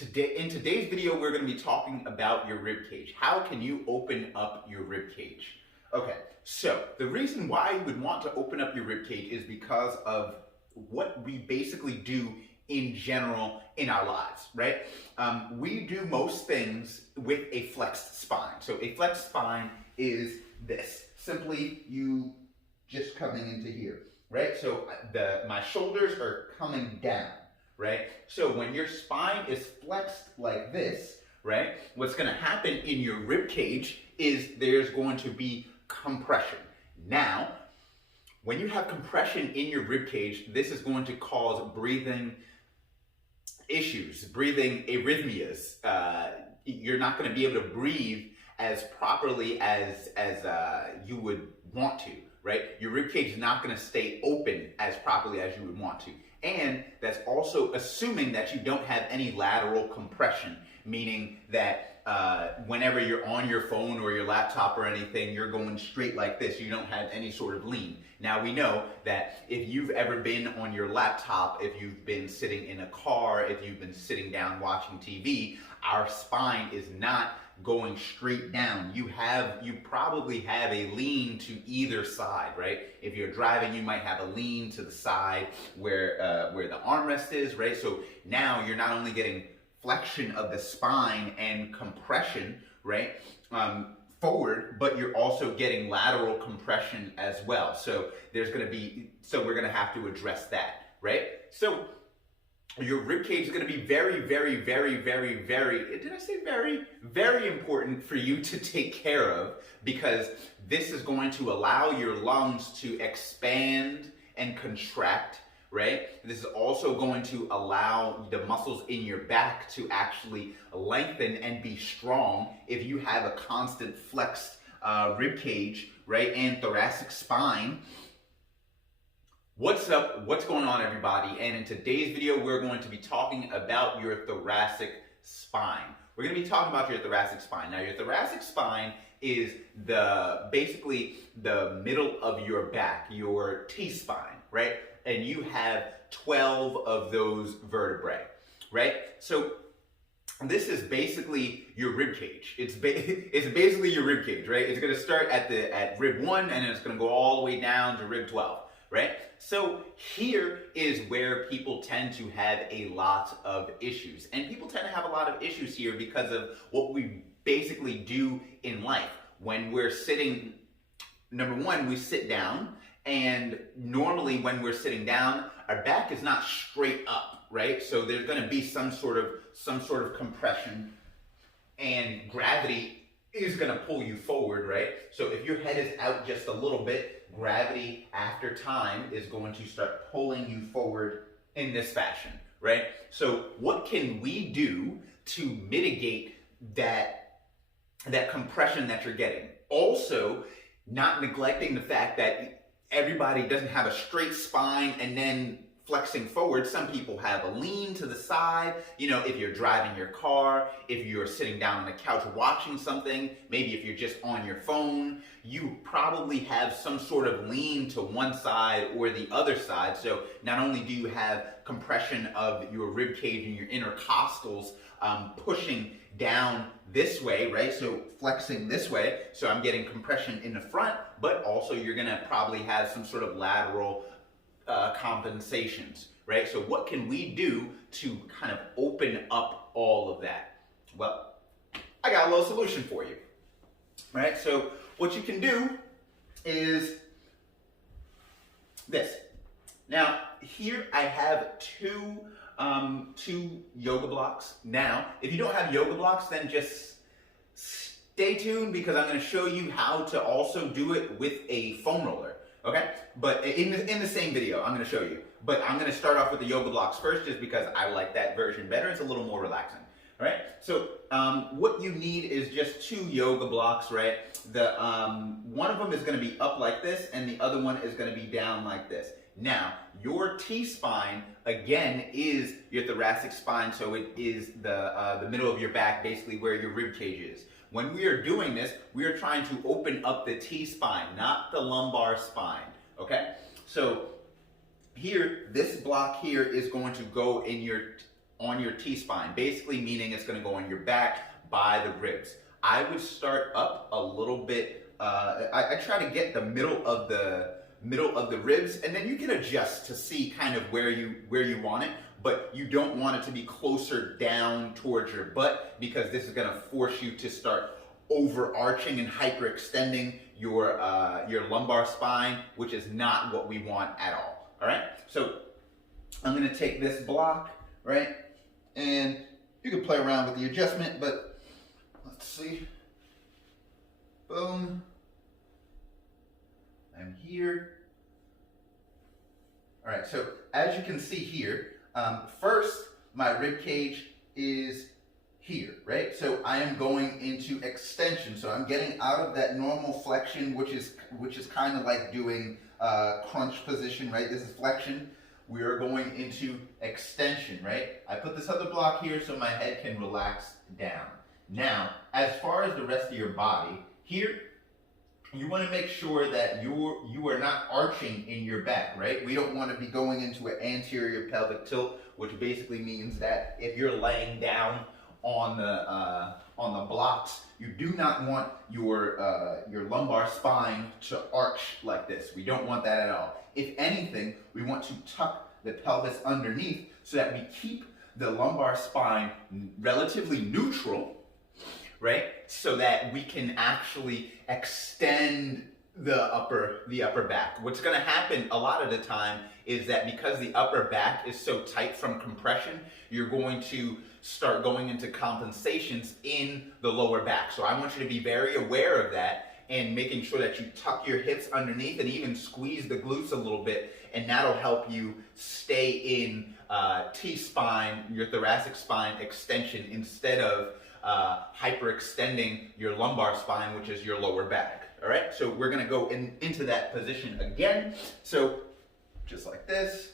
In today's video, we're going to be talking about your rib cage. How can you open up your rib cage? Okay, so the reason why you would want to open up your rib cage is because of what we basically do in general in our lives, right? We do most things with a flexed spine. So a flexed spine is this. Simply you just coming into here, right? So my shoulders are coming down, right? So when your spine is flexed like this, right, what's going to happen in your rib cage is there's going to be compression. Now, when you have compression in your rib cage, this is going to cause breathing issues, breathing arrhythmias. You're not going to be able to breathe as properly as you would want to, right? Your rib cage is not going to stay open as properly as you would want to. And that's also assuming that you don't have any lateral compression, meaning that whenever you're on your phone or your laptop or anything, you're going straight like this. You don't have any sort of lean. Now we know that if you've ever been on your laptop, if you've been sitting in a car, if you've been sitting down watching TV, our spine is not going straight down. You probably have a lean to either side, right? If you're driving, you might have a lean to the side where the armrest is, right? So now you're not only getting flexion of the spine and compression, right, forward, but you're also getting lateral compression as well. So we're going to have to address that, right? So your rib cage is going to be very, very, very, very, very, did I say very, very important for you to take care of, because this is going to allow your lungs to expand and contract, right? This is also going to allow the muscles in your back to actually lengthen and be strong if you have a constant flexed rib cage, right, and thoracic spine. What's up? What's going on, everybody? And in today's video, we're going to be talking about your thoracic spine. We're going to be talking about your thoracic spine. Now, your thoracic spine is basically the middle of your back, your T-spine, right? And you have 12 of those vertebrae, right? So this is basically your rib cage. It's basically your rib cage, right? It's going to start at rib 1, and then it's going to go all the way down to rib 12. Right? So here is where people tend to have a lot of issues. And people tend to have a lot of issues here because of what we basically do in life. When we're sitting, number one, we sit down, and normally when we're sitting down, our back is not straight up, right? So there's going to be some sort of compression, and gravity is going to pull you forward, right? So if your head is out just a little bit, gravity after time is going to start pulling you forward in this fashion, right? So what can we do to mitigate that compression that you're getting? Also, not neglecting the fact that everybody doesn't have a straight spine and then flexing forward. Some people have a lean to the side. You know, if you're driving your car, if you're sitting down on the couch watching something, maybe if you're just on your phone, you probably have some sort of lean to one side or the other side. So not only do you have compression of your rib cage and your intercostals pushing down this way, right? So flexing this way. So I'm getting compression in the front, but also you're going to probably have some sort of lateral compensations, right? So what can we do to kind of open up all of that? Well, I got a little solution for you, right? So what you can do is this. Now, here I have two yoga blocks. Now, if you don't have yoga blocks, then just stay tuned, because I'm going to show you how to also do it with a foam roller. Okay, but in the same video, I'm going to show you. But I'm going to start off with the yoga blocks first, just because I like that version better. It's a little more relaxing. All right. So what you need is just 2 yoga blocks, right? One of them is going to be up like this, and the other one is going to be down like this. Now, your T-spine again is your thoracic spine, so it is the middle of your back, basically where your rib cage is. When we are doing this, we are trying to open up the T-spine, not the lumbar spine, okay? So here, this block here is going to go in on your T-spine, basically meaning it's going to go on your back by the ribs. I would start up a little bit. I try to get the middle of the ribs, and then you can adjust to see kind of where you want it, but you don't want it to be closer down towards your butt, because this is going to force you to start overarching and hyperextending your lumbar spine, which is not what we want at all. All right, so I'm going to take this block, right, and you can play around with the adjustment, but let's see. Boom. I'm here. All right, so as you can see here, first my rib cage is here, right? So I am going into extension. So I'm getting out of that normal flexion, which is kind of like doing crunch position, right? This is flexion. We are going into extension, right? I put this other block here so my head can relax down. Now, as far as the rest of your body, here, you want to make sure that you are not arching in your back, right? We don't want to be going into an anterior pelvic tilt, which basically means that if you're laying down on the blocks, you do not want your lumbar spine to arch like this. We don't want that at all. If anything, we want to tuck the pelvis underneath so that we keep the lumbar spine relatively neutral, right? So that we can actually extend the upper back. What's going to happen a lot of the time is that because the upper back is so tight from compression, you're going to start going into compensations in the lower back. So I want you to be very aware of that and making sure that you tuck your hips underneath and even squeeze the glutes a little bit, and that'll help you stay in T-spine, your thoracic spine extension, instead of hyperextending your lumbar spine, which is your lower back. All right, so we're gonna go into that position again. So just like this.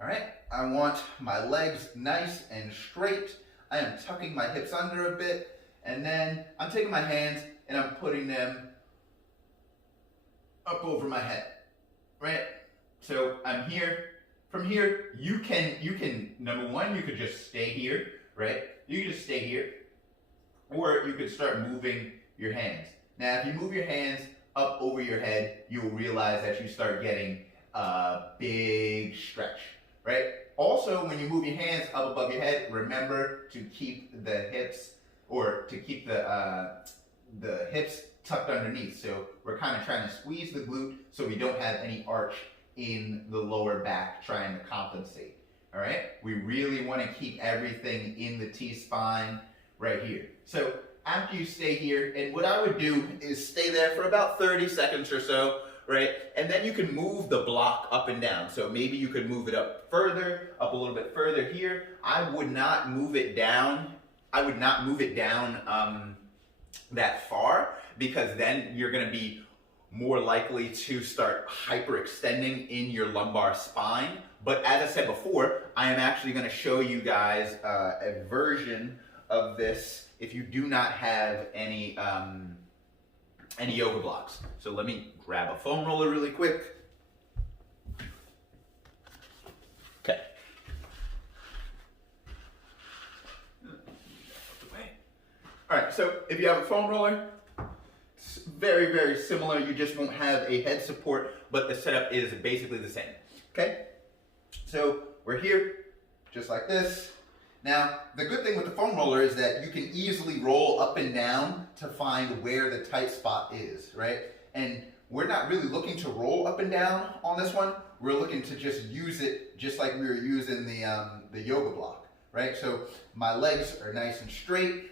All right, I want my legs nice and straight. I am tucking my hips under a bit, and then I'm taking my hands and I'm putting them up over my head, right? So I'm here. From here, you can, number one, you could just stay here, right? You can just stay here, or you could start moving your hands. Now, if you move your hands up over your head, you'll realize that you start getting a big stretch, right? Also, when you move your hands up above your head, remember to keep the hips, or to keep the hips tucked underneath. So we're kind of trying to squeeze the glute so we don't have any arch in the lower back trying to compensate. All right, we really want to keep everything in the T-spine right here. So after you stay here, and what I would do is stay there for about 30 seconds or so, right? And then you can move the block up and down. So maybe you could move it up further, up a little bit further here. I would not move it down. I would not move it down that far, because then you're going to be more likely to start hyperextending in your lumbar spine. But as I said before, I am actually going to show you guys a version of this if you do not have any yoga blocks. So let me grab a foam roller really quick. Okay. All right, so if you have a foam roller, it's very, very similar. You just won't have a head support, but the setup is basically the same. Okay, so we're here, just like this. Now, the good thing with the foam roller is that you can easily roll up and down to find where the tight spot is, right? And we're not really looking to roll up and down on this one. We're looking to just use it just like we were using the yoga block, right? So my legs are nice and straight.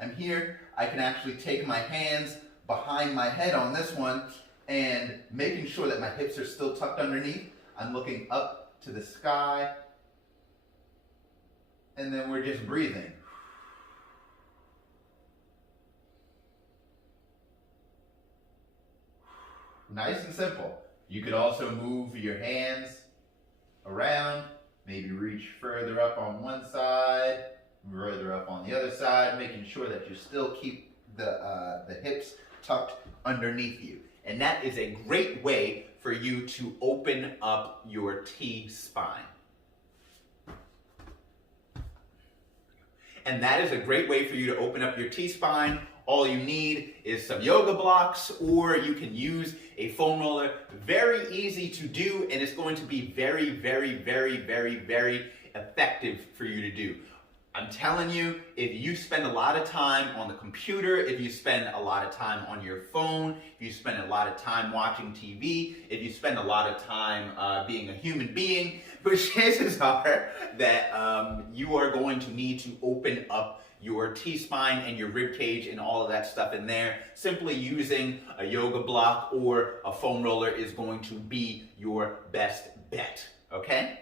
I'm here. I can actually take my hands behind my head on this one and making sure that my hips are still tucked underneath. I'm looking up to the sky, and then we're just breathing. Nice and simple. You could also move your hands around, maybe reach further up on one side, further up on the other side, making sure that you still keep the hips tucked underneath you. And that is a great way for you to open up your T-spine. And that is a great way for you to open up your T-spine. All you need is some yoga blocks, or you can use a foam roller. Very easy to do, and it's going to be very, very, very, very, very effective for you to do. I'm telling you, if you spend a lot of time on the computer, if you spend a lot of time on your phone, if you spend a lot of time watching TV, if you spend a lot of time being a human being, but chances are that you are going to need to open up your T-spine and your rib cage and all of that stuff in there. Simply using a yoga block or a foam roller is going to be your best bet, okay?